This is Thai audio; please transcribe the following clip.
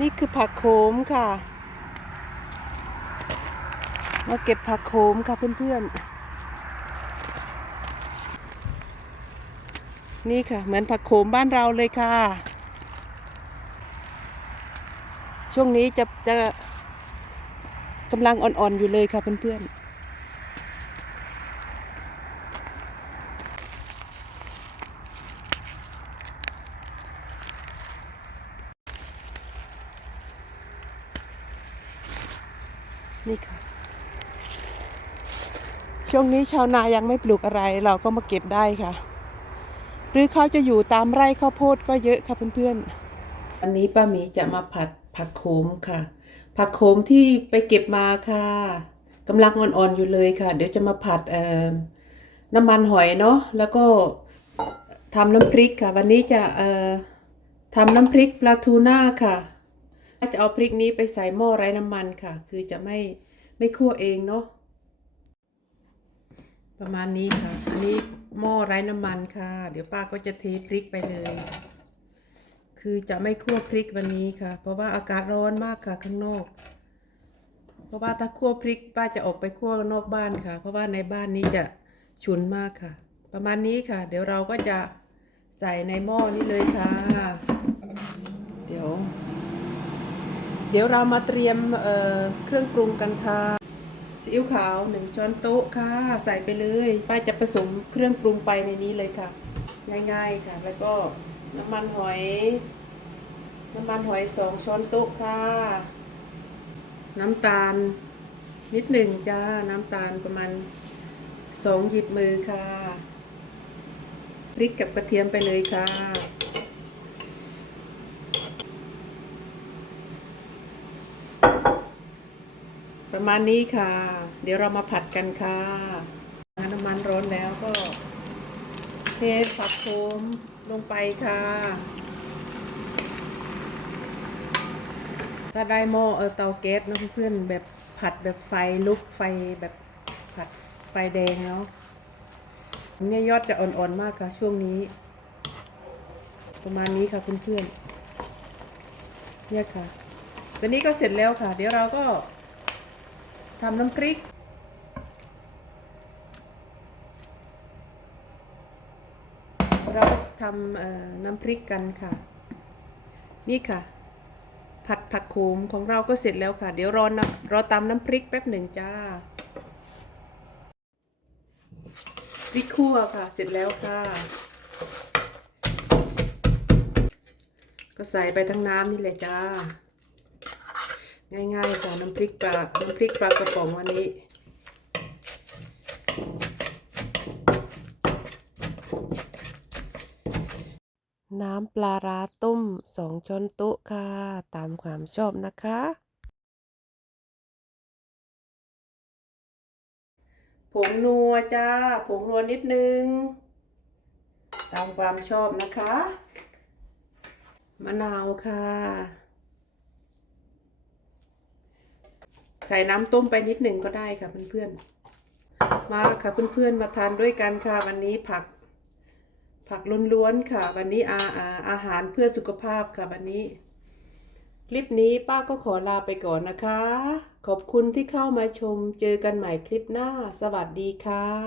นี่คือผักโขมค่ะ มาเก็บผักโขมค่ะเพื่อนๆ นี่ค่ะ เหมือนผักโขมบ้านเราเลยค่ะ ช่วงนี้จะจะกำลังอ่อนๆอยู่เลยค่ะเพื่อนๆ นี่ค่ะ ช่วงนี้ชาวนายังไม่ปลูกอะไรเราก็มาเก็บได้ค่ะ หรือเขาจะอยู่ตามไร่ข้าวโพดก็เยอะค่ะเพื่อนๆวันนี้ป้าหมีจะมาผัดผักโขมค่ะ ผักโขมที่ไปเก็บมาค่ะกำลังอ่อนๆอยู่เลยค่ะ เดี๋ยวจะมาผัดเอ่อน้ำมันหอยเนาะแล้วก็ทำน้ำพริกค่ะ วันนี้จะเอ่อทำน้ำพริกปลาทูน่าค่ะ จะเอาพริกนี้ไปใส่หม้อไร้น้ำมันค่ะ คือจะไม่ไม่คั่วเองเนาะประมาณนี้ค่ะ อันนี้หม้อไร้น้ำมันค่ะ เดี๋ยวป้าก็จะเทพริกไปเลย คือจะไม่คั่วพริกวันนี้ค่ะ เพราะว่าอากาศร้อนมากค่ะข้างนอก เพราะว่าถ้าคั่วพริกป้าจะออกไปคั่วนอกบ้านค่ะ เพราะว่าในบ้านนี้จะฉุนมากค่ะ ประมาณนี้ค่ะ เดี๋ยวเราก็จะใส่ในหม้อนี้เลยค่ะ เดี๋ยว เดี๋ยวเรามาเตรียมเเครื่องปรุงกันค่ะซีอิ๊วขาวหนึ่งช้อนโต๊ะค่ะ ใส่ไปเลยป้าจะผสมเครื่องปรุงไปในนี้เลยค่ะ ง่ายๆค่ะ แล้วก็น้ำมันหอย น้ำมันหอยสองช้อนโต๊ะค่ะ น้ำตาลนิดหนึ่งจ้า น้ำตาลประมาณสองหยิบมือค่ะ พริกกับกระเทียมไปเลยค่ะ ประมาณนี้ค่ะ เดี๋ยวเรามาผัดกันค่ะน้ำมันร้อนแล้วก็ เทผักโขมลงไปค่ะ ถ้าได้หม้อเออเตาแก๊สนะเพื่อนๆแบบผัดแบบไฟลุกไฟแบบผัดไฟแดงเนาะเนี่ยยอดจะอ่อนๆมากค่ะ ช่วงนี้ ประมาณนี้ค่ะเพื่อนๆเนี่ยค่ะตอนนี้ก็เสร็จแล้วค่ะ เดี๋ยวเราก็ ทำน้ำพริก เราทำน้ำพริกกันค่ะ นี่ค่ะ ผัดผักโขมของเราก็เสร็จแล้วค่ะ เดี๋ยวรอนรอตำน้ำพริกแป๊บหนึ่งจ้าพริกคั่วค่ะ เสร็จแล้วค่ะ ก็ใส่ไปทั้งน้ำนี่แหละจ้า ง่ายๆค่ะน้ำพริกปลา น้ำพริกปลากระป๋องวันนี้ น้ำปลาร้าต้มสองช้อนโต๊ะค่ะ ตามความชอบนะคะ ผงนัวจ้า ผงนัวนิดนึง ตามความชอบนะคะ มะนาวค่ะ ใส่น้ำต้มไปนิดหนึ่งก็ได้ค่ะเพื่อนๆ มาค่ะเพื่อนๆ มาทานด้วยกันค่ะวันนี้ผัก ผักล้วนๆค่ะ วันนี้อาอาอาหารเพื่อสุขภาพค่ะวันนี้ คลิปนี้ป้าก็ขอลาไปก่อนนะคะ ขอบคุณที่เข้ามาชม เจอกันใหม่คลิปหน้า สวัสดีค่ะ